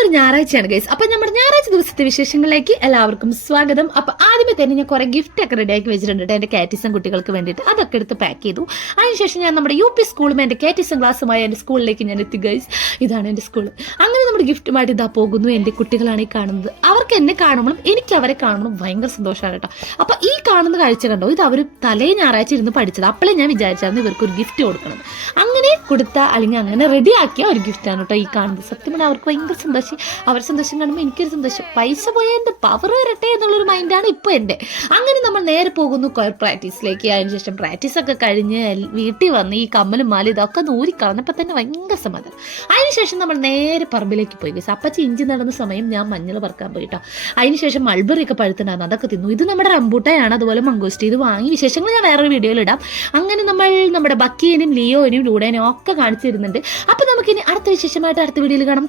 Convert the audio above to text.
ഇന്നൊരു ഞായറാഴ്ചയാണ് ഗൈസ്. അപ്പൊ നമ്മുടെ ഞായറാഴ്ച ദിവസത്തെ വിശേഷങ്ങളിലേക്ക് എല്ലാവർക്കും സ്വാഗതം. അപ്പൊ ആദ്യമേ തന്നെ ഞാൻ കുറെ ഗിഫ്റ്റ് ഒക്കെ റെഡിയാക്കി വെച്ചിട്ടുണ്ട് എന്റെ കാറ്റിസം കുട്ടികൾക്ക് വേണ്ടിയിട്ട്. അതൊക്കെ എടുത്ത് പാക്ക് ചെയ്തു. അതിനുശേഷം ഞാൻ നമ്മുടെ UP സ്കൂളും എന്റെ കാറ്റിസം ക്ലാസ്സുമായി എന്റെ സ്കൂളിലേക്ക് ഞാൻ എത്തി ഗൈസ്. ഇതാണ് എന്റെ സ്കൂൾ. അങ്ങനെ നമ്മുടെ ഗിഫ്റ്റുമായിട്ട് ഇതാ പോകുന്നു. എന്റെ കുട്ടികളാണ് ഈ കാണുന്നത്. അവർക്ക് എന്നെ കാണുമ്പോഴും എനിക്ക് അവരെ കാണുമ്പോഴും ഭയങ്കര സന്തോഷമാണ് കേട്ടോ. അപ്പൊ ഈ കാണുന്ന കാഴ്ച കണ്ടോ, ഇത് അവർ തലേ ഞായറാഴ്ച ഇരുന്ന് പഠിച്ചത്. അപ്പോഴേ ഞാൻ വിചാരിച്ചായിരുന്നു ഇവർക്ക് ഒരു ഗിഫ്റ്റ് കൊടുക്കണം. അങ്ങനെ കൊടുത്ത അല്ലെങ്കിൽ അങ്ങനെ റെഡിയാക്കിയ ഒരു ഗിഫ്റ്റാണ് കേട്ടോ ഈ കാണുന്നത്. സത്യം പറഞ്ഞാൽ അവർക്ക് ഭയങ്കര സന്തോഷം. അവർ സന്തോഷം കാണുമ്പോൾ എനിക്കൊരു സന്തോഷം. പൈസ പോയാൽ എൻ്റെ പവർ വരട്ടെ എന്നുള്ളൊരു മൈൻഡാണ് ഇപ്പോൾ എൻ്റെ. അങ്ങനെ നമ്മൾ നേരെ പോകുന്നു കൊയർ പ്രാക്ടീസിലേക്ക്. അതിനുശേഷം പ്രാക്ടീസൊക്കെ കഴിഞ്ഞ് വീട്ടിൽ വന്ന് ഈ കമ്മലും മാലും ഇതൊക്കെ നൂരി കളഞ്ഞപ്പോൾ തന്നെ ഭയങ്കര സമാധാനം. അതിനുശേഷം നമ്മൾ നേരെ പറമ്പിലേക്ക് പോയി. അപ്പച്ചി ഇഞ്ചി നടന്ന സമയം ഞാൻ മഞ്ഞൾ പറക്കാൻ പോയിട്ടോ. അതിനുശേഷം മൾബറി ഒക്കെ പഴുത്തുണ്ടായിരുന്നു, അതൊക്കെ തിന്നു. ഇത് നമ്മുടെ റംബൂട്ടാനാണ്, അതുപോലെ മംഗോസ്റ്റ്. ഇത് വാങ്ങി വിശേഷങ്ങൾ ഞാൻ വേറൊരു വീഡിയോയിൽ ഇടാം. അങ്ങനെ നമ്മൾ നമ്മുടെ ബക്കീനും ലിയോനും ലൂഡേനും ഒക്കെ കാണിച്ചു തരുന്നുണ്ട്. അപ്പോൾ നമുക്കിനി അടുത്ത വിശേഷമായിട്ട് അടുത്ത വീഡിയോയിൽ കാണാം.